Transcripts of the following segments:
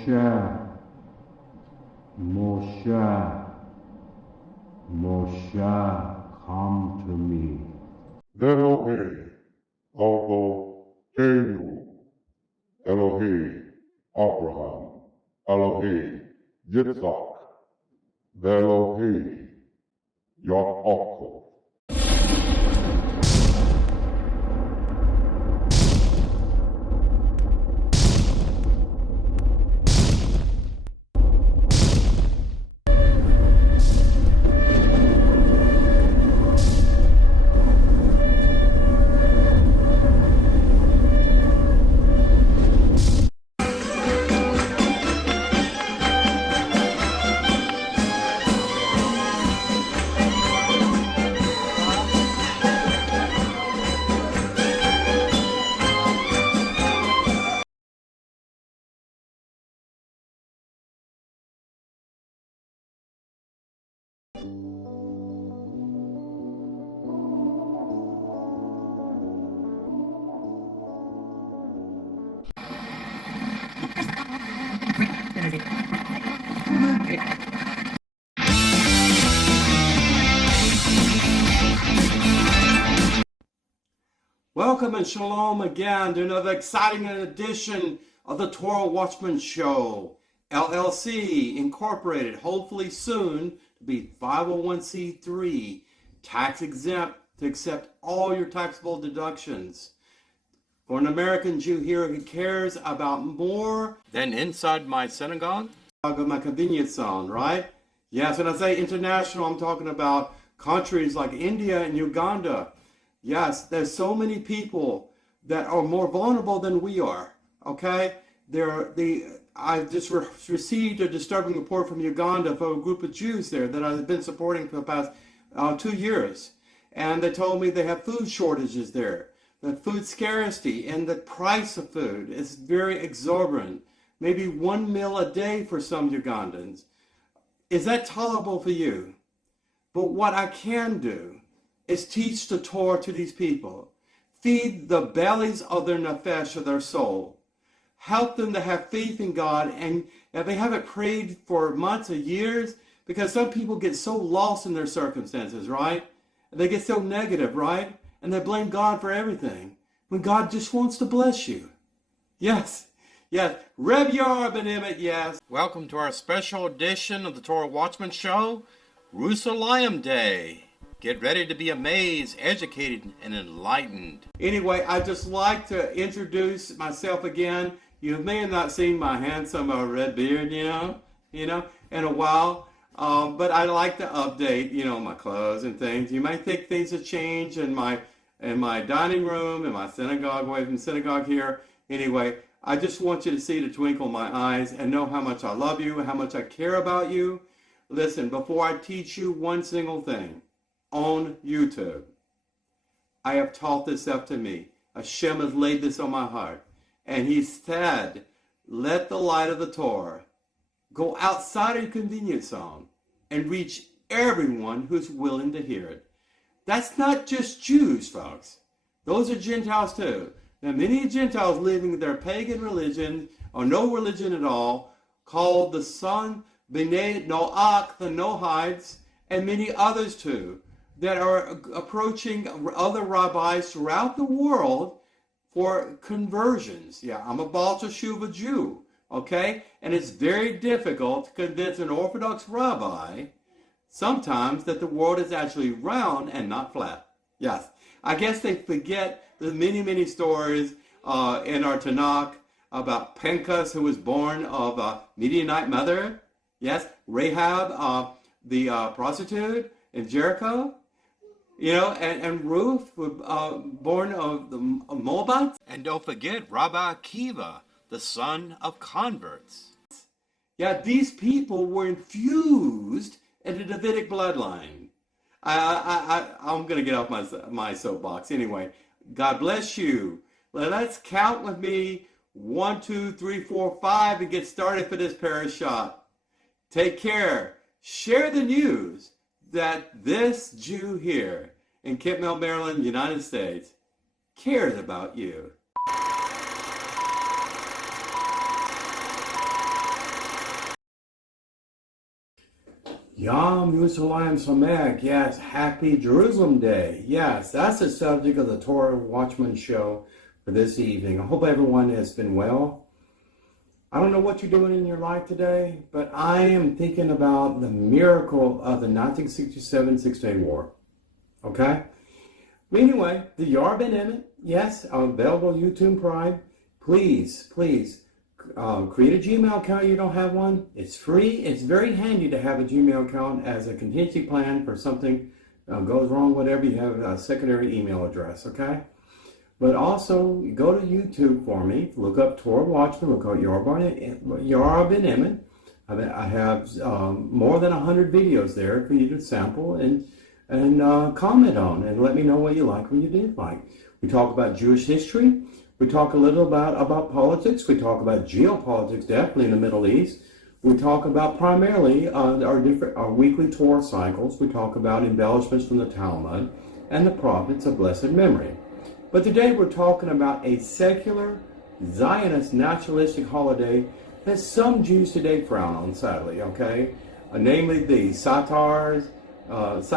Moshe, Moshe, Moshe, come to me. Elohei, Eloheinu, Elohei, Abraham, Elohei, Yitzhak, Elohei, Yaakov. Welcome and shalom again to another exciting edition of the Torah Watchman Show, LLC, incorporated, hopefully soon to be 501c3, tax exempt to accept all your taxable deductions. For an American Jew here who cares about more than inside my synagogue, my convenience zone, right? Yes, when I say international, I'm talking about countries like India and Uganda. Yes, there's so many people that are more vulnerable than we are, okay? I just received a disturbing report from Uganda for a group of Jews there that I've been supporting for the past 2 years. And they told me they have food shortages there, the food scarcity, and the price of food is very exorbitant. Maybe 1 meal a day for some Ugandans. Is that tolerable for you? But what I can do is teach the Torah to these people. Feed the bellies of their nefesh, of their soul. Help them to have faith in God, and if they haven't prayed for months or years, because some people get so lost in their circumstances, right? They get so negative, right? And they blame God for everything, when God just wants to bless you. Yes, yes. Rev Yar ben-Emmett, yes. Welcome to our special edition of the Torah Watchman Show, Jerusalem Day. Get ready to be amazed, educated, and enlightened. Anyway, I'd just like to introduce myself again. You may have not seen my handsome red beard, in a while. But I like to update, my clothes and things. You might think things have changed in my dining room, in my synagogue, away from the synagogue here. Anyway, I just want you to see the twinkle in my eyes and know how much I love you, how much I care about you. Listen, before I teach you one single thing, on YouTube, I have taught this up to me. Hashem has laid this on my heart. And he said, let the light of the Torah go outside of your convenience zone and reach everyone who's willing to hear it. That's not just Jews, folks. Those are Gentiles too. Now, many Gentiles living their pagan religion or no religion at all, called the son B'nai Noach, the Nohites, and many others too, that are approaching other rabbis throughout the world for conversions. Yeah, I'm a Baal Teshuva Jew, okay? And it's very difficult to convince an Orthodox rabbi sometimes that the world is actually round and not flat. Yes, I guess they forget the many, many stories in our Tanakh about Pinchas, who was born of a Midianite mother. Yes, Rahab, the prostitute in Jericho. And Ruth was born of the Moabites. And don't forget Rabbi Akiva, the son of converts. Yeah, these people were infused in the Davidic bloodline. I'm going to get off my soapbox. Anyway, God bless you. Let's count with me 1, 2, 3, 4, 5 and get started for this parashah. Take care. Share the news that this Jew here in Kent Mill, Maryland, United States, cares about you. Yom Yerushalayim Sameach. Yes, Happy Jerusalem Day. Yes, that's the subject of the Torah Watchman show for this evening. I hope everyone has been well. I don't know what you're doing in your life today, but I am thinking about the miracle of the 1967 Six-Day War. Okay? Anyway, the ben-Emmett, yes, available YouTube Prime. Please create a Gmail account. You don't have one. It's free. It's very handy to have a Gmail account as a contingency plan for something goes wrong, whatever. You have a secondary email address, okay? But also, go to YouTube for me. Look up Torah Watchman. Look up ben-Emmett. I have more than 100 videos there for you to sample and comment on, and let me know what you like, what you didn't like. We talk about Jewish history. We talk a little about politics. We talk about geopolitics, definitely in the Middle East. We talk about primarily our weekly Torah cycles. We talk about embellishments from the Talmud and the prophets of blessed memory. But today we're talking about a secular, Zionist, nationalistic holiday that some Jews today frown on, sadly, okay? Namely the Satmar, of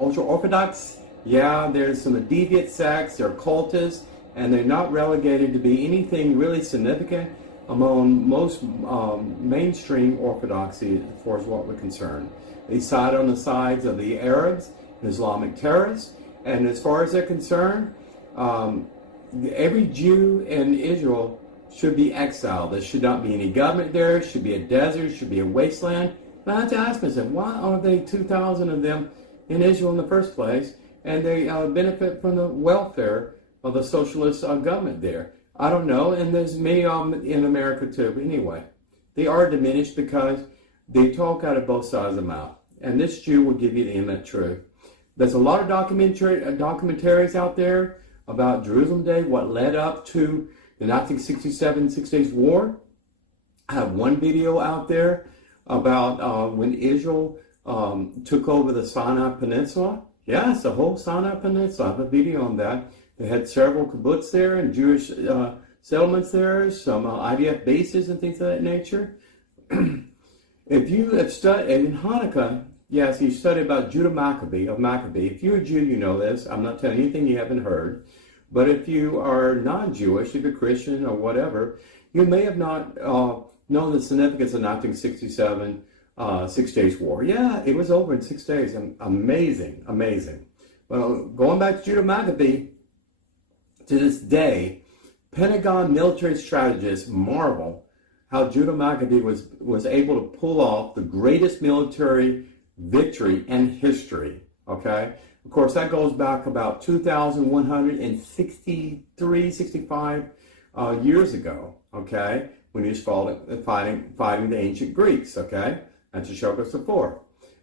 ultra-Orthodox. Yeah, there's some deviant sects, they're cultists, and they're not relegated to be anything really significant among most mainstream Orthodoxy as far as what we're concerned. They side on the sides of the Arabs, Islamic terrorists, and as far as they're concerned, every Jew in Israel should be exiled. There should not be any government there. It should be a desert, should be a wasteland. But I have to ask myself, why are they 2,000 of them in Israel in the first place? And they benefit from the welfare of the socialist government there. I don't know, and there's many of them in America too. But anyway, they are diminished because they talk out of both sides of the mouth. And this Jew will give you the imminent truth. There's a lot of documentaries out there about Jerusalem Day, what led up to the 1967 Six Days War. I have one video out there about when Israel took over the Sinai Peninsula. Yes, the whole Sinai Peninsula. I have a video on that. They had several kibbutz there and Jewish settlements there, some IDF bases and things of that nature. If you have studied in Hanukkah, yes, you study about Judah Maccabee of Maccabee. If you're a Jew, you know this. I'm not telling you anything you haven't heard. But if you are non-Jewish, if you're Christian or whatever, you may have not known the significance of 1967 Six Days War. Yeah, it was over in 6 days. Amazing, amazing. Well, going back to Judah Maccabee, to this day, Pentagon military strategists marvel how Judah Maccabee was able to pull off the greatest military victory in history, okay? Of course, that goes back about 2,163, 65 years ago, okay? When he was fighting the ancient Greeks, okay? Antiochus IV.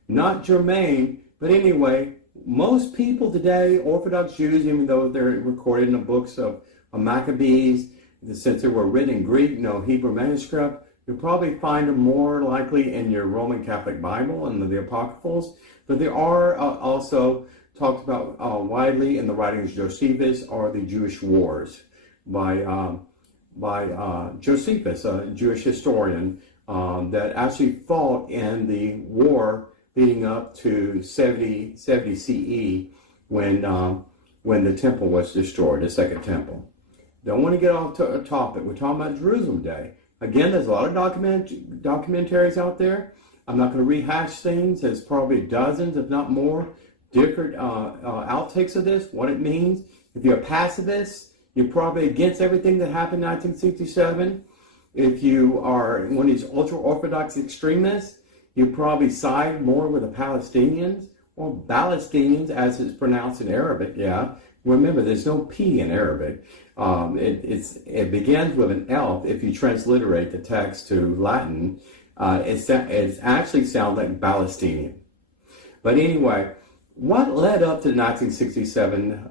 Not germane, but anyway, most people today, Orthodox Jews, even though they're recorded in the books of Maccabees, since they were written in Greek, no Hebrew manuscript, you'll probably find them more likely in your Roman Catholic Bible and the Apocryphals, but they are also talked about widely in the writings of Josephus or the Jewish Wars by Josephus, a Jewish historian that actually fought in the war leading up to 70 CE when the temple was destroyed, the second temple. Don't want to get off a topic. We're talking about Jerusalem Day. Again, there's a lot of documentaries out there. I'm not going to rehash things. There's probably dozens, if not more, different outtakes of this, what it means. If you're a pacifist, you're probably against everything that happened in 1967. If you are one of these ultra-Orthodox extremists, you probably side more with the Palestinians or Palestinians, as it's pronounced in Arabic. Yeah, remember, there's no P in Arabic. It begins with an L. If you transliterate the text to Latin, it actually sounds like Palestinian. But anyway, what led up to the 1967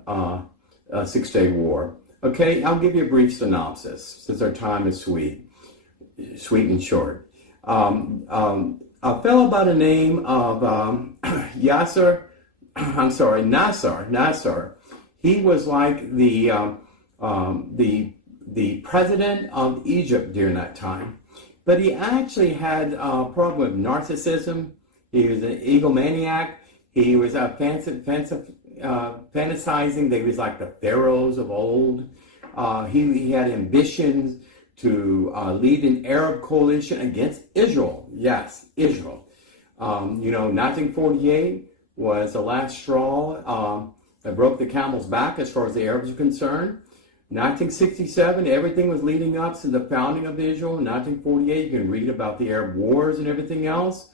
Six-Day War? Okay, I'll give you a brief synopsis since our time is sweet and short. A fellow by the name of Nasser. He was like the president of Egypt during that time. But he actually had a problem with narcissism. He was an egomaniac. He was fantasizing that he was like the pharaohs of old. He had ambitions to lead an Arab coalition against Israel. Yes, Israel. 1948 was the last straw that broke the camel's back as far as the Arabs are concerned. 1967, everything was leading up to the founding of Israel. 1948, you can read about the Arab wars and everything else.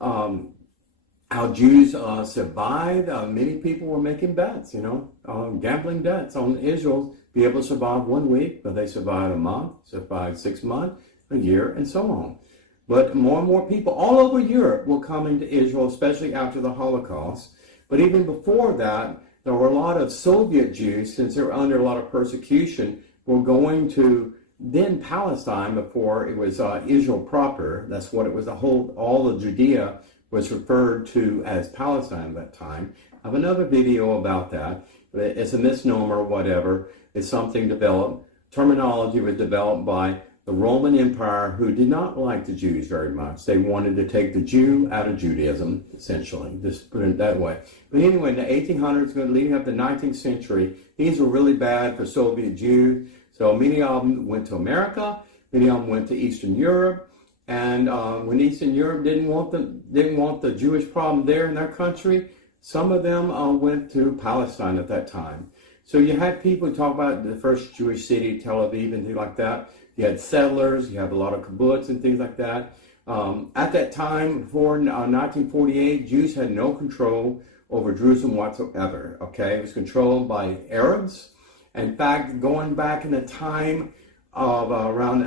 How Jews survived. Many people were making bets, gambling bets on Israel, be able to survive 1 week, but they survived a month, survived 6 months, a year, and so on. But more and more people all over Europe were coming to Israel, especially after the Holocaust. But even before that, there were a lot of Soviet Jews, since they were under a lot of persecution, were going to then Palestine before it was Israel proper. That's what it was. All of Judea was referred to as Palestine at that time. I have another video about that. It's a misnomer, whatever. It's something developed. Terminology was developed by the Roman Empire, who did not like the Jews very much. They wanted to take the Jew out of Judaism, essentially, just put it that way. But anyway, in the 1800s, leading up to the 19th century, things were really bad for Soviet Jews. So many of them went to America, many of them went to Eastern Europe, and when Eastern Europe didn't want the Jewish problem there in their country, some of them went to Palestine at that time. So you had people talk about the first Jewish city, Tel Aviv, and things like that. You had settlers, you had a lot of kibbutz and things like that. At that time, before 1948, Jews had no control over Jerusalem whatsoever, okay? It was controlled by Arabs. In fact, going back in the time of around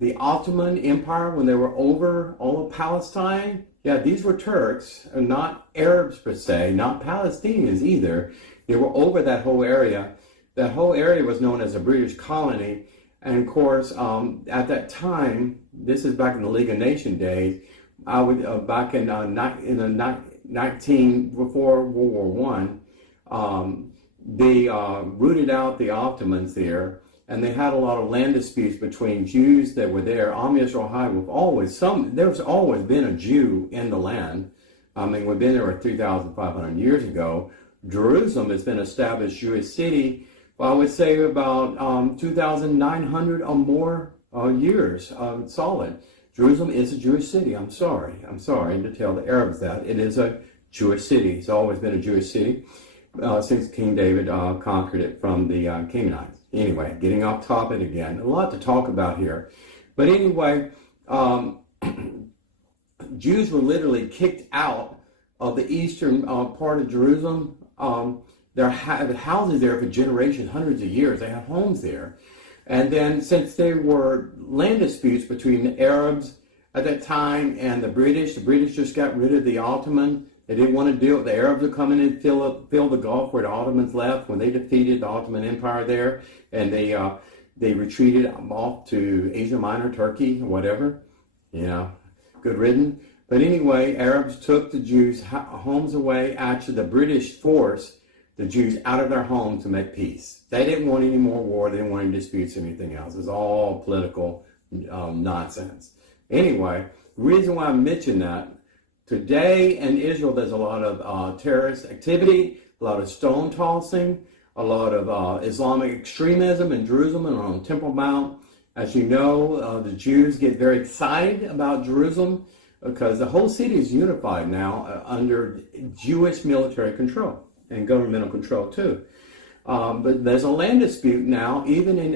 the Ottoman Empire, when they were over all of Palestine, yeah, these were Turks, and not Arabs per se, not Palestinians either. They were over that whole area. That whole area was known as a British colony. And of course, at that time, this is back in the League of Nations days, back in the 19 before World War I, they rooted out the Ottomans there, and they had a lot of land disputes between Jews that were there. There's always been a Jew in the land. I mean, we've been there 3,500 years ago. Jerusalem has been an established Jewish city. Well, I would say about 2,900 or more years solid. Jerusalem is a Jewish city. I'm sorry to tell the Arabs that. It is a Jewish city. It's always been a Jewish city since King David conquered it from the Canaanites. Anyway, getting off topic again. A lot to talk about here. But anyway, Jews were literally kicked out of the eastern part of Jerusalem. There had houses there for generations, hundreds of years. They had homes there. And then since there were land disputes between the Arabs at that time and the British just got rid of the Ottoman. They didn't want to deal with the Arabs. Were coming in and fill the Gulf where the Ottomans left when they defeated the Ottoman Empire there. And they retreated off to Asia Minor, Turkey, or whatever. Good riddance. But anyway, Arabs took the Jews' homes away. Actually, the British forced the Jews out of their homes to make peace. They didn't want any more war. They didn't want any disputes or anything else. It was all political nonsense. Anyway, the reason why I mention that, today in Israel, there's a lot of terrorist activity, a lot of stone tossing, a lot of Islamic extremism in Jerusalem and on Temple Mount. As you know, the Jews get very excited about Jerusalem because the whole city is unified now under Jewish military control and governmental control too. But there's a land dispute now, even in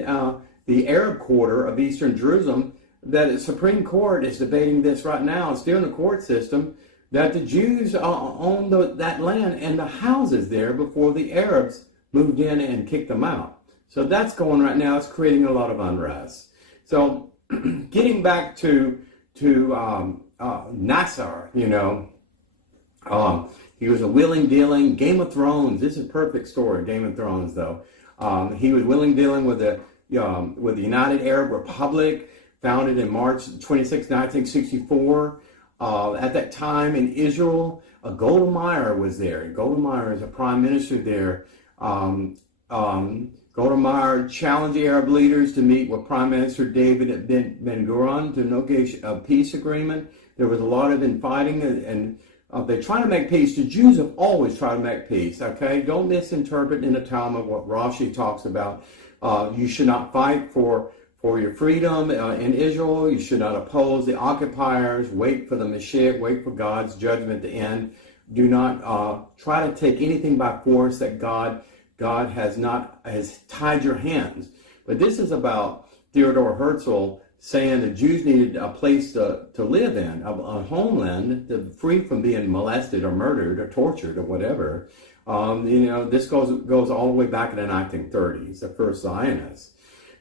the Arab quarter of Eastern Jerusalem, that the Supreme Court is debating this right now. It's still in the court system, that the Jews own that land and the houses there before the Arabs moved in and kicked them out. So that's going right now. It's creating a lot of unrest. So getting back to Nasser, he was a willing dealing. Game of Thrones. This is a perfect story. Game of Thrones, though. He was willing dealing with the United Arab Republic, founded in March 26, 1964. At that time in Israel, Golda Meir was there. Golda Meir is a prime minister there. Golda Golda Meir challenged the Arab leaders to meet with Prime Minister David at Ben-Gurion to negotiate a peace agreement. There was a lot of infighting, and they're trying to make peace. The Jews have always tried to make peace, okay? Don't misinterpret in the Talmud what Rashi talks about. You should not fight for your freedom in Israel. You should not oppose the occupiers. Wait for the Mashiach. Wait for God's judgment to end. Do not try to take anything by force that God has tied your hands. But this is about Theodore Herzl saying the Jews needed a place to live in, a homeland, free from being molested or murdered or tortured or whatever. This goes all the way back in the 1930s, the first Zionists.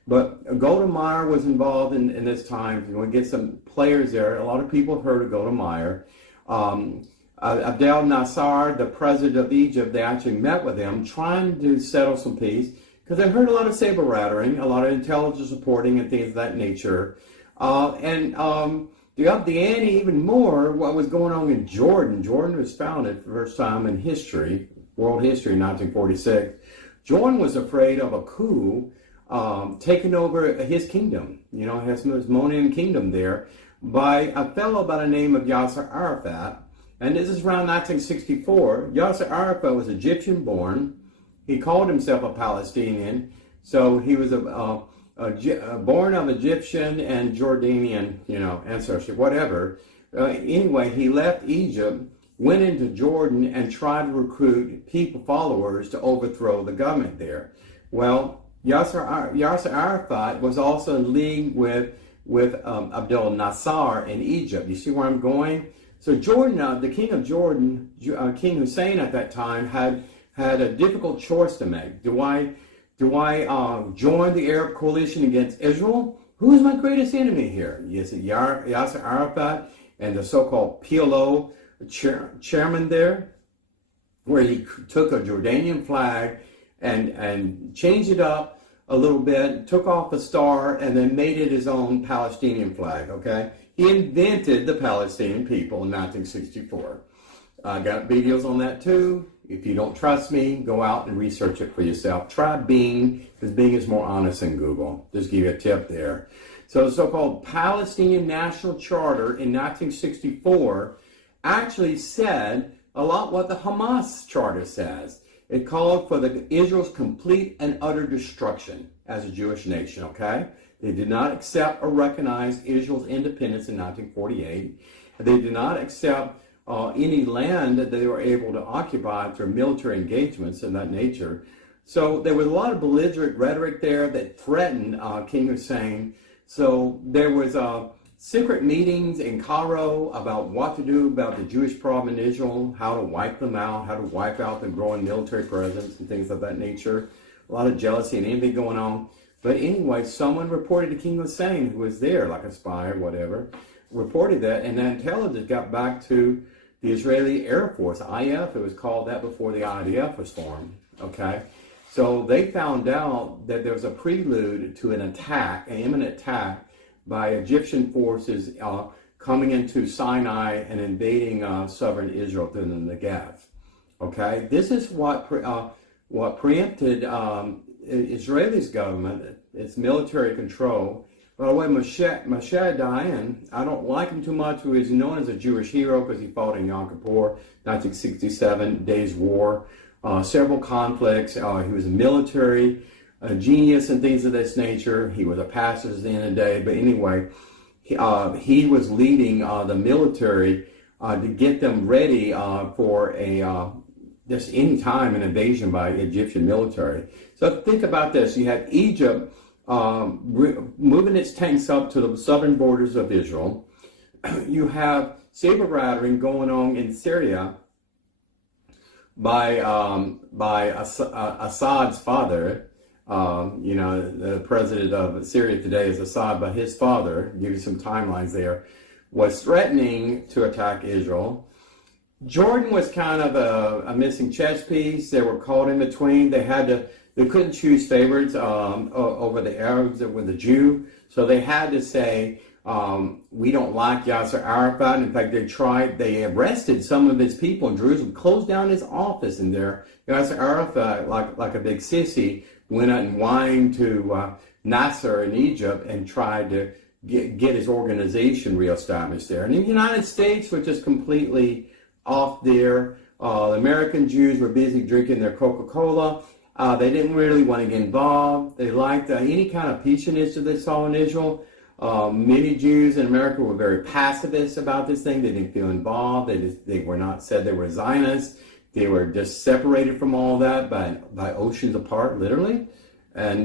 But Golda Meir was involved in this time. You want to get some players there. A lot of people have heard of Golda Meir. Abdel Nasser, the president of Egypt, they actually met with him trying to settle some peace because they heard a lot of saber rattling, a lot of intelligence reporting and things of that nature. To up the ante even more, what was going on in Jordan. Jordan was founded for the first time in history, world history, in 1946. Jordan was afraid of a coup taking over his kingdom, his Hasmonean kingdom there, by a fellow by the name of Yasser Arafat. And this is around 1964. Yasser Arafat was Egyptian born. He called himself a Palestinian. So he was born of Egyptian and Jordanian, ancestry, whatever. Anyway, he left Egypt, went into Jordan, and tried to recruit followers to overthrow the government there. Well, Yasser Arafat was also in league with Abdel Nasser in Egypt. You see where I'm going? So Jordan, the king of Jordan, King Hussein at that time, had a difficult choice to make. Do I join the Arab coalition against Israel? Who is my greatest enemy here? Is it Yasser Arafat and the so-called PLO chairman there, where he took a Jordanian flag and changed it up a little bit, took off the star, and then made it his own Palestinian flag, okay? He invented the Palestinian people in 1964. I got videos on that too. If you don't trust me, go out and research it for yourself. Try Bing, because Bing is more honest than Google. Just give you a tip there. So the so-called Palestinian National Charter in 1964 actually said a lot what the Hamas Charter says. It called for Israel's complete and utter destruction as a Jewish nation, okay? They did not accept or recognize Israel's independence in 1948. They did not accept any land that they were able to occupy through military engagements of that nature. So there was a lot of belligerent rhetoric there that threatened King Hussein. So there was secret meetings in Cairo about what to do about the Jewish problem in Israel, how to wipe them out, how to wipe out the growing military presence and things of that nature. A lot of jealousy and envy going on. But anyway, someone reported to King Hussein, who was there, like a spy or whatever, reported that, and then intelligence got back to the Israeli Air Force, IF. It was called that before the IDF was formed, okay? So they found out that there was a prelude to an attack, an imminent attack by Egyptian forces coming into Sinai and invading southern Israel through the Negev, okay? This is what preempted Israeli's government, its military control. By the way, Moshe Dayan, I don't like him too much, who is known as a Jewish hero because he fought in Yom Kippur, 1967, Days War, several conflicts. He was a military genius and things of this nature. He was a pastor at the end of the day. But anyway, he was leading the military to get them ready for just any time an invasion by Egyptian military. So think about this. You have Egypt moving its tanks up to the southern borders of Israel. You have saber rattling going on in Syria by Assad's father. The president of Syria today is Assad, but his father, give you some timelines there, was threatening to attack Israel. Jordan was kind of a missing chess piece. They were caught in between. They couldn't choose favorites over the Arabs or with the Jew. So they had to say, we don't like Yasser Arafat. In fact, they arrested some of his people in Jerusalem, closed down his office in there. Yasser Arafat, like a big sissy, went out and whined to Nasser in Egypt and tried to get his organization reestablished there. And the United States was just completely off there. The American Jews were busy drinking their Coca-Cola. They didn't really want to get involved. They liked any kind of peace initiative they saw in Israel. Many Jews in America were very pacifist about this thing. They didn't feel involved. They were not said they were Zionists. They were just separated from all that by oceans apart, literally. And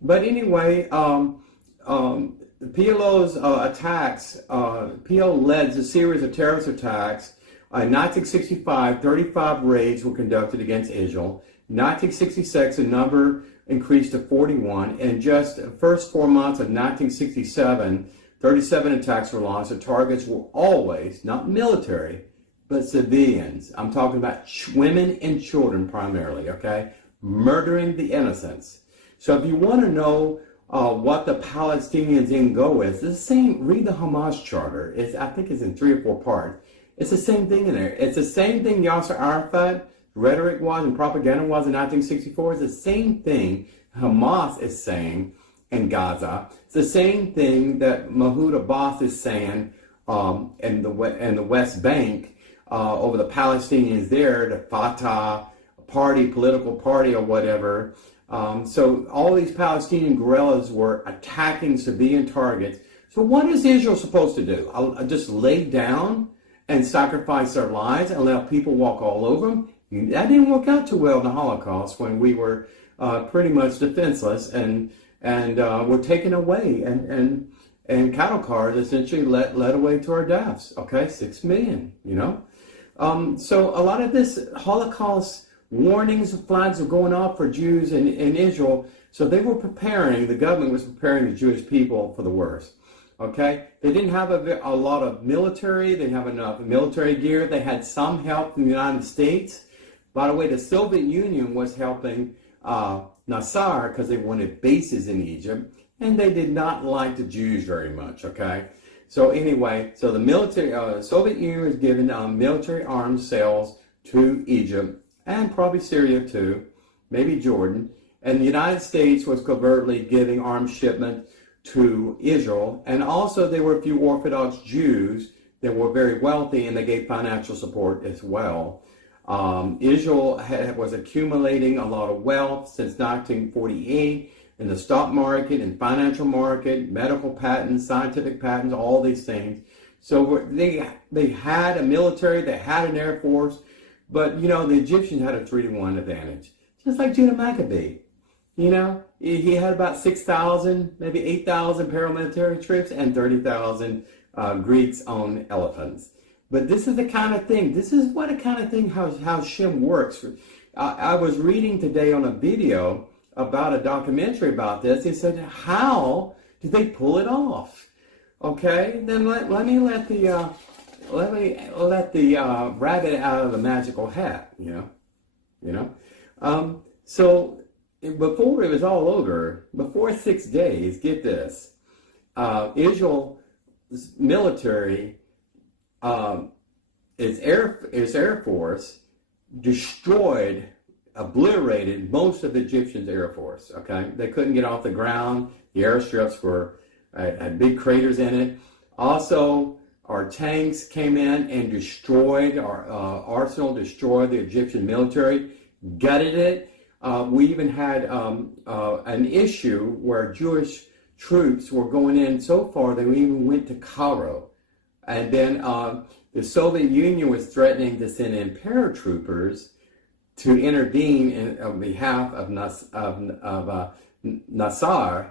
but anyway, PLO's attacks. PLO led a series of terrorist attacks. In 1965, 35 raids were conducted against Israel. 1966, the number increased to 41. And just the first 4 months of 1967, 37 attacks were launched. The targets were always not military, but civilians. I'm talking about women and children primarily, okay? Murdering the innocents. So if you want to know what the Palestinians in go with, it's the same. Read the Hamas charter. I think it's in 3 or 4 parts. It's the same thing in there. It's the same thing Yasser Arafat rhetoric was and propaganda was in 1964. It's the same thing Hamas is saying in Gaza. It's the same thing that Mahmoud Abbas is saying in the West Bank over the Palestinians there, the Fatah party, political party or whatever. So all these Palestinian guerrillas were attacking civilian targets. So what is Israel supposed to do? I'll just lay down and sacrifice their lives and let people walk all over them? That didn't work out too well in the Holocaust when we were pretty much defenseless and were taken away and cattle cars essentially led away to our deaths. Okay, 6 million, you know. So a lot of this Holocaust warnings and flags were going off for Jews in Israel. So they were the government was preparing the Jewish people for the worst. Okay, they didn't have a lot of military. They didn't have enough military gear. They had some help from the United States. By the way, the Soviet Union was helping Nasser because they wanted bases in Egypt, and they did not like the Jews very much. Okay, so anyway, so the military Soviet Union was giving military arms sales to Egypt and probably Syria too, maybe Jordan, and the United States was covertly giving arms shipment to Israel, and also there were a few Orthodox Jews that were very wealthy and they gave financial support as well. Israel was accumulating a lot of wealth since 1948 in the stock market and financial market, medical patents, scientific patents, all these things. So they had a military, they had an air force, but you know the Egyptians had a 3-to-1 advantage, just like Judah Maccabee. You know, he had about 6,000, maybe 8,000 paramilitary troops and 30,000 Greeks on elephants. But this is the kind of thing, how Shem works. I was reading today on a video about a documentary about this. He said, how did they pull it off? Okay, then let the rabbit out of the magical hat, you know. So before it was all over, before 6 days, get this, Israel's military, its air force destroyed, obliterated most of the Egyptians' air force. Okay, they couldn't get off the ground. The airstrips had big craters in it. Also, our tanks came in and destroyed our arsenal, destroyed the Egyptian military, gutted it. We even had an issue where Jewish troops were going in so far they even went to Cairo. And then the Soviet Union was threatening to send in paratroopers to intervene on behalf of Nasser.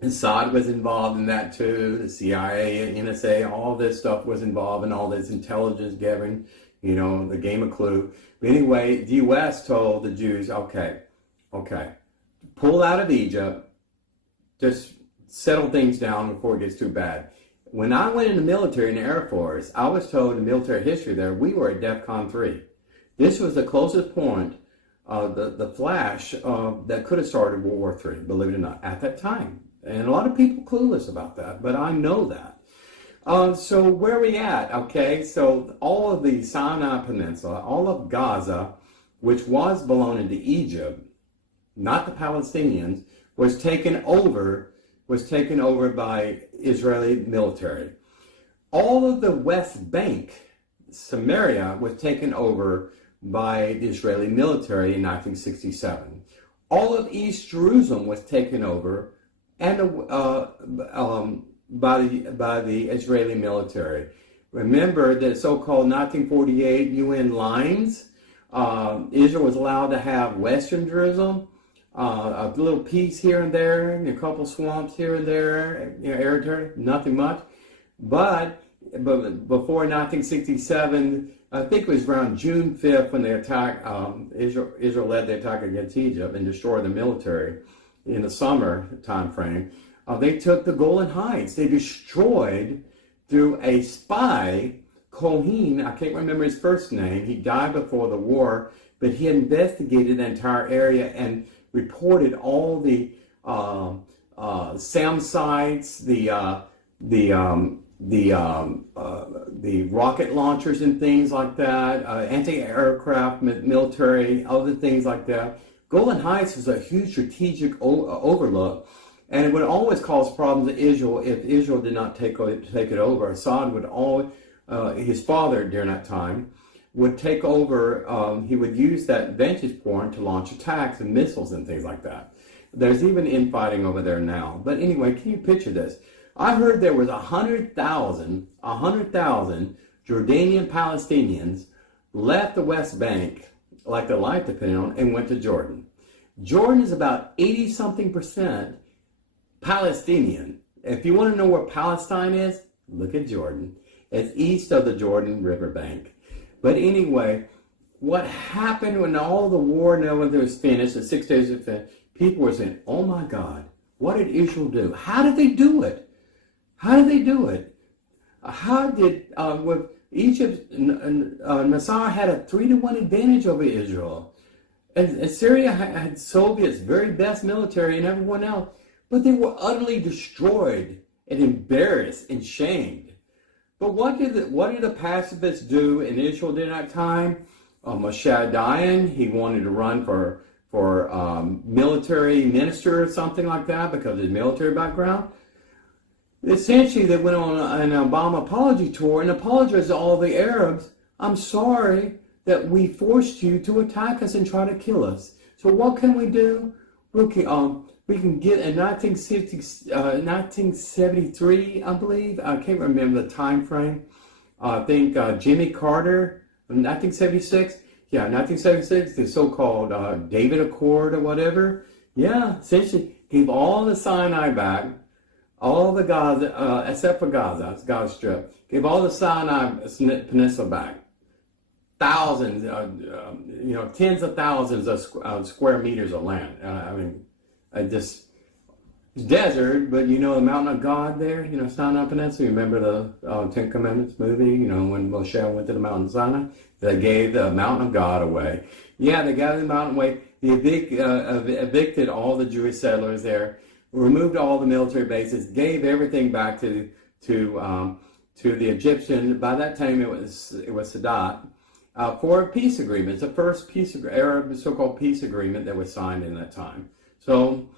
Assad was involved in that too. The CIA, NSA, all this stuff was involved in all this intelligence gathering, you know, the game of Clue. But anyway, the U.S. told the Jews, okay, pull out of Egypt, just settle things down before it gets too bad. When I went in the military, in the Air Force, I was told in military history there, we were at DEFCON 3. This was the closest point, the flash that could have started World War III, believe it or not, at that time. And a lot of people clueless about that, but I know that. So where are we at? Okay, so all of the Sinai Peninsula, all of Gaza, which was belonging to Egypt, not the Palestinians, was taken over by Israeli military. All of the West Bank, Samaria, was taken over by the Israeli military in 1967. All of East Jerusalem was taken over and by the Israeli military. Remember the so-called 1948 UN lines. Israel was allowed to have Western Jerusalem, a little piece here and there, and a couple swamps here and there, air territory, nothing much. But before 1967, I think it was around June 5th when they attacked, Israel led the attack against Egypt and destroyed the military in the summer time frame. They took the Golan Heights. They destroyed through a spy, Cohen, I can't remember his first name. He died before the war, but he investigated the entire area and reported all the SAM sites, the rocket launchers and things like that, anti-aircraft, military, other things like that. Golan Heights was a huge strategic overlook, and it would always cause problems to Israel if Israel did not take it over. Assad would always, his father during that time, would take over, he would use that vantage point to launch attacks and missiles and things like that. There's even infighting over there now. But anyway, can you picture this? I heard there was 100,000 Jordanian Palestinians left the West Bank, like their life depended on, and went to Jordan. Jordan is about 80-something% Palestinian. If you want to know where Palestine is, look at Jordan. It's east of the Jordan River bank. But anyway, what happened when all the war and everything was finished, the 6 days of finished, people were saying, oh my God, what did Israel do? How did they do it? How did they do it? How did, with Egypt, Nasser had a 3-1 advantage over Israel. And Syria had Soviets' very best military and everyone else, but they were utterly destroyed and embarrassed and shamed. But what did the pacifists do in Israel during that time? Moshe Dayan, he wanted to run for military minister or something like that because of his military background. Essentially, they went on an Obama apology tour and apologized to all the Arabs. I'm sorry that we forced you to attack us and try to kill us. So what can we do? We can get in 1973, I believe. I can't remember the time frame. I think Jimmy Carter, 1976. Yeah, 1976, the so-called David Accord or whatever. Yeah, essentially gave all the Sinai back, all the Gaza, except for Gaza, it's Gaza Strip. Gave all the Sinai Peninsula back. Thousands, tens of thousands of square meters of land. It's desert, but the mountain of God there, Sinai Peninsula. You remember the Ten Commandments movie? When Moshe went to the mountain of Sinai, they gave the mountain of God away. Yeah, they got the mountain away. They evicted all the Jewish settlers there, removed all the military bases, gave everything back to the Egyptians. By that time, it was Sadat. For a peace agreement. It's the first Arab so-called peace agreement that was signed in that time. So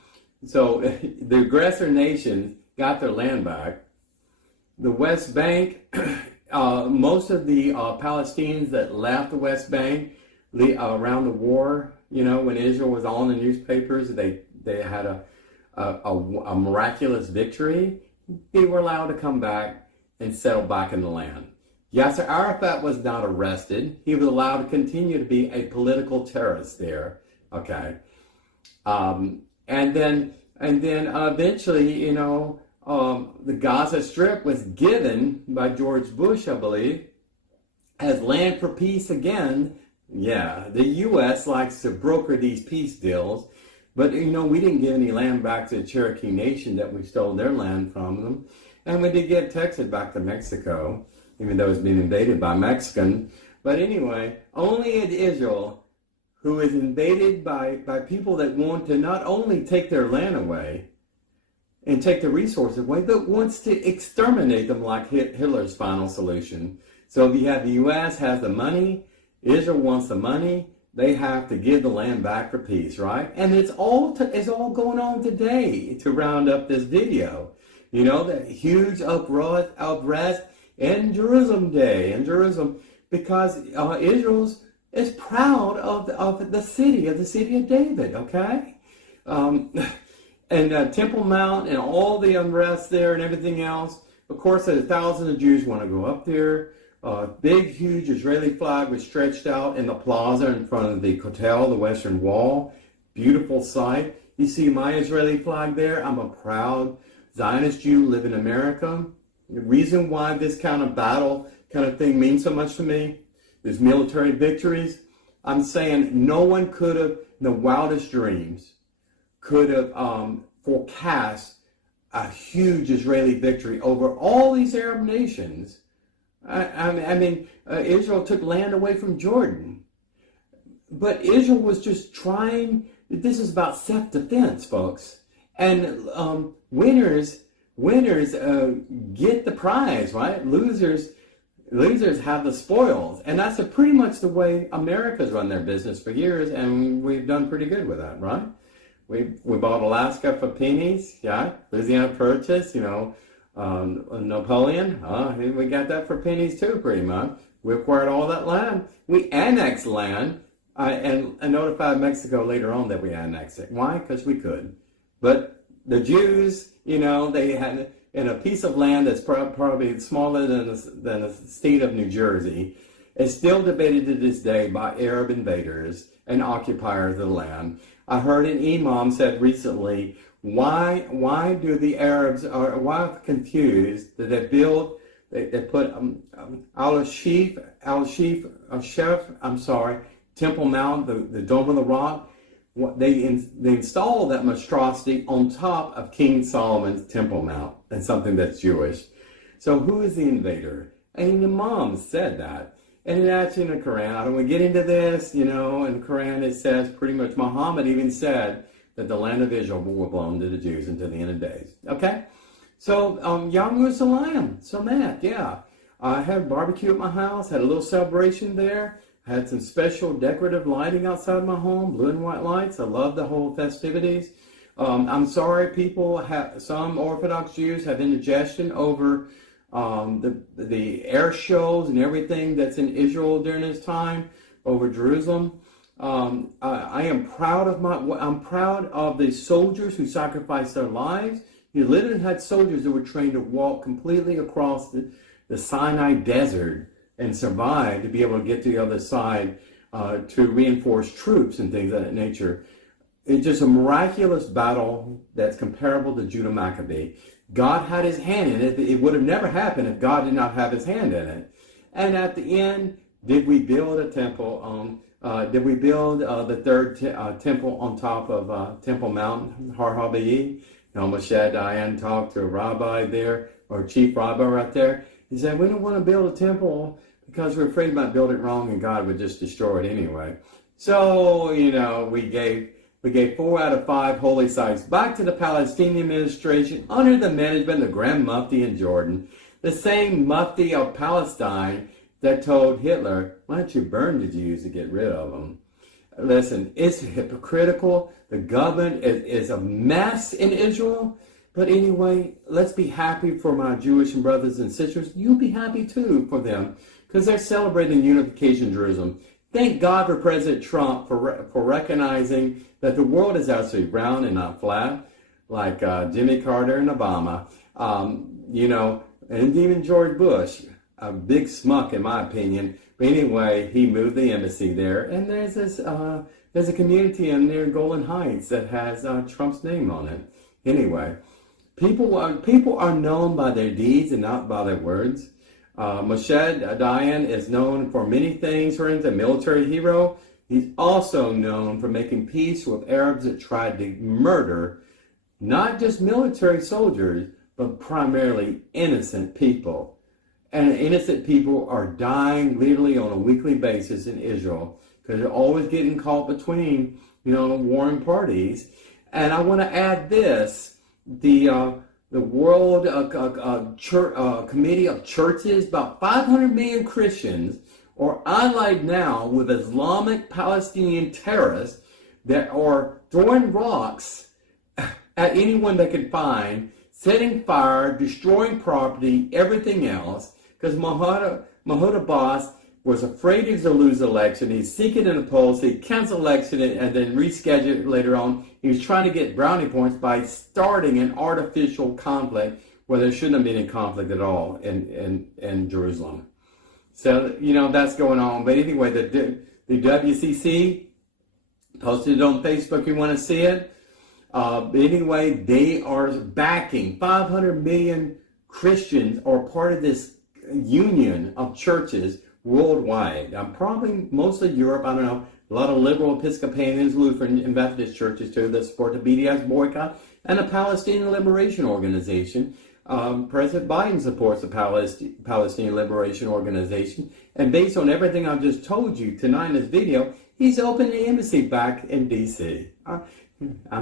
the aggressor nation got their land back. The West Bank, most of the Palestinians that left the West Bank around the war, when Israel was all in the newspapers, they had a miraculous victory. They were allowed to come back and settle back in the land. Yasser Arafat was not arrested. He was allowed to continue to be a political terrorist there. Okay. And then eventually, the Gaza Strip was given by George Bush, I believe, as land for peace again. Yeah, the U.S. likes to broker these peace deals, but we didn't give any land back to the Cherokee Nation that we stole their land from them, and we did give Texas back to Mexico, even though it's been invaded by Mexicans. But anyway, only in Israel, who is invaded by people that want to not only take their land away and take the resources away, but wants to exterminate them like Hitler's final solution. So you have the U.S. has the money, Israel wants the money, they have to give the land back for peace, right? And it's all going on today to round up this video. You know, that huge uprest in Jerusalem Day in Jerusalem, because Israel is proud of the city of David. Okay, and Temple Mount and all the unrest there and everything else. Of course, thousands of Jews want to go up there. Big, huge Israeli flag was stretched out in the plaza in front of the Kotel, the Western Wall. Beautiful sight. You see my Israeli flag there. I'm a proud Zionist Jew, live in America. The reason why this kind of battle kind of thing means so much to me, these military victories, I'm saying no one could have, in the wildest dreams, could have forecast a huge Israeli victory over all these Arab nations. I mean, Israel took land away from Jordan. But Israel was just trying, this is about self-defense, folks. And winners get the prize, right? Losers have the spoils. And that's pretty much the way America's run their business for years, and we've done pretty good with that, right? We bought Alaska for pennies, yeah. Louisiana Purchase, you know, Napoleon, we got that for pennies too, pretty much. We acquired all that land. We annexed land and notified Mexico later on that we annexed it. Why? Because we could. But the Jews, you know, they had in a piece of land that's probably smaller than the state of New Jersey. It's still debated to this day by Arab invaders and occupiers of the land. I heard an imam said recently, why do the Arabs why confused that they put Temple Mount, the Dome of the Rock. They installed that monstrosity on top of King Solomon's Temple Mount, and something that's Jewish. So who is the invader? And the Imam said that. And it actually in the Quran, I don't want to get into this, you know, in the Quran it says pretty much, Muhammad even said that the land of Israel will belong to the Jews until the end of days. Okay? So, Yom Yerushalayim, so mad, yeah. I had barbecue at my house, had a little celebration there, had some special decorative lighting outside my home, blue and white lights. I love the whole festivities. I'm sorry some Orthodox Jews have indigestion over the air shows and everything that's in Israel during this time over Jerusalem. I am proud of the soldiers who sacrificed their lives. You literally had soldiers that were trained to walk completely across the Sinai desert and survive to be able to get to the other side to reinforce troops and things of that nature. It's just a miraculous battle that's comparable to Judah Maccabee. God had his hand in it. It would have never happened if God did not have his hand in it. And at the end, did we build a temple? Did we build the third temple on top of Temple Mountain, Har HaBayit? Moshe Dayan talked to a rabbi there, or chief rabbi right there. He said, we don't want to build a temple because we're afraid about building it wrong and God would just destroy it anyway. So, you know, we gave 4 out of 5 holy sites back to the Palestinian administration under the management of the Grand Mufti in Jordan, the same Mufti of Palestine that told Hitler, why don't you burn the Jews to get rid of them? Listen, it's hypocritical. The government is a mess in Israel. But anyway, let's be happy for my Jewish brothers and sisters. You'll be happy too for them because they're celebrating unification in Jerusalem. Thank God for President Trump for recognizing that the world is actually round and not flat, like Jimmy Carter and Obama. You know, and even George Bush, a big smuck in my opinion. But anyway, he moved the embassy there, and there's a community in near Golan Heights that has Trump's name on it. Anyway, people are known by their deeds and not by their words. Moshe Dayan is known for many things. For instance, a military hero. He's also known for making peace with Arabs that tried to murder not just military soldiers, but primarily innocent people. And innocent people are dying literally on a weekly basis in Israel because they're always getting caught between, you know, warring parties. And I want to add this: the World Committee of Churches, about 500 million Christians, or allied now with Islamic Palestinian terrorists that are throwing rocks at anyone they can find, setting fire, destroying property, everything else, because Mahmoud Abbas was afraid he was going to lose the election. He's seeking in the polls. He canceled the election and then rescheduled it later on. He was trying to get brownie points by starting an artificial conflict where there shouldn't have been any conflict at all in Jerusalem. So, that's going on. But anyway, the WCC posted it on Facebook. You want to see it? But anyway, they are backing 500 million Christians are part of this union of churches worldwide. Probably mostly Europe. I don't know. A lot of liberal Episcopalians, Lutheran, and Methodist churches too that support the BDS boycott, and the Palestinian Liberation Organization. President Biden supports the Palestinian Liberation Organization, and based on everything I've just told you tonight in this video, he's opened the embassy back in D.C. I'm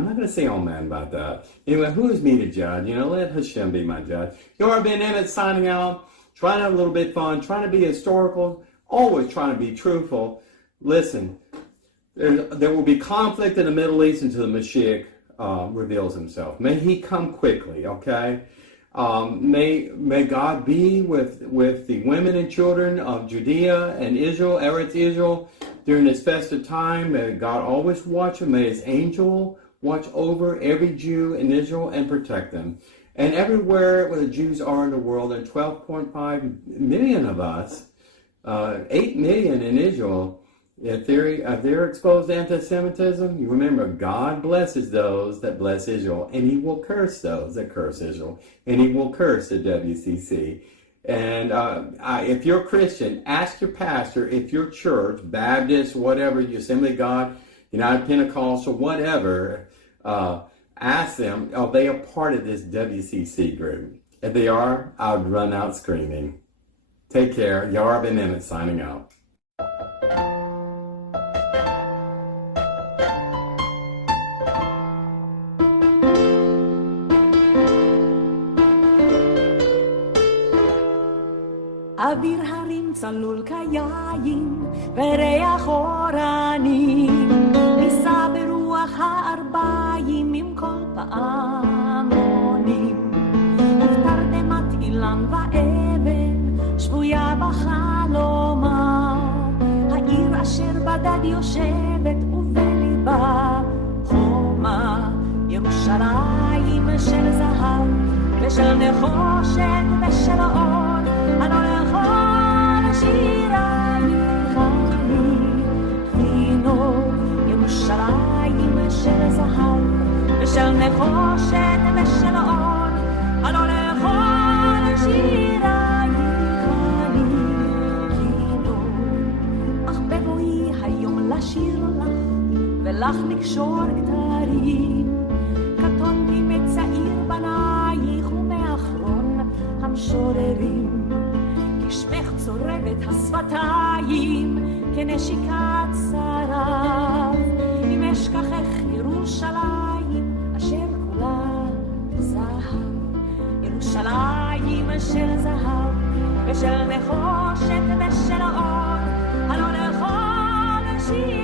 not going to say all man about that. Anyway, who is me to judge? Let Hashem be my judge. You're ben-Emmett signing out, trying to have a little bit of fun, trying to be historical, always trying to be truthful. Listen, there will be conflict in the Middle East until the Mashiach reveals himself. May he come quickly, okay? May God be with the women and children of Judea and Israel, Eretz Israel, during this festive time. May God always watch them. May his angel watch over every Jew in Israel and protect them. And everywhere where the Jews are in the world, and 12.5 million of us, 8 million in Israel, if they're exposed to anti-Semitism, you remember, God blesses those that bless Israel, and he will curse those that curse Israel, and he will curse the WCC. And if you're a Christian, ask your pastor, if your church, Baptist, whatever, your Assembly of God, United Pentecostal, whatever, ask them, are they a part of this WCC group? If they are, I would run out screaming. Take care. Yara ben-Emmett signing out. אוויר הרים צלול כיין וריח אורנים נישא ברוח הארבעים עם כל פעמונים ובתרדמת אילן ואבן שבויה בחלומה העיר אשר בדד יושבת ובליבה חומה ירושלים של זהב ושל נחושת ושל אור הלא לכל שירייך אני חינוך ירושלים של זהב ושל נחושת ושל אור הלא לכל שירייך אני חינוך אך בבואי היום לשיר לך ולך לקשור כתרים קטונתי מצעיר בנייך ומאחרון המשוררים כשמך צורבת השפתיים כנשיקת שרב אם אשכחך ירושלים אשר כולה זהב ירושלים של זהב ושל נחושת ושל אור הלא לכל שיר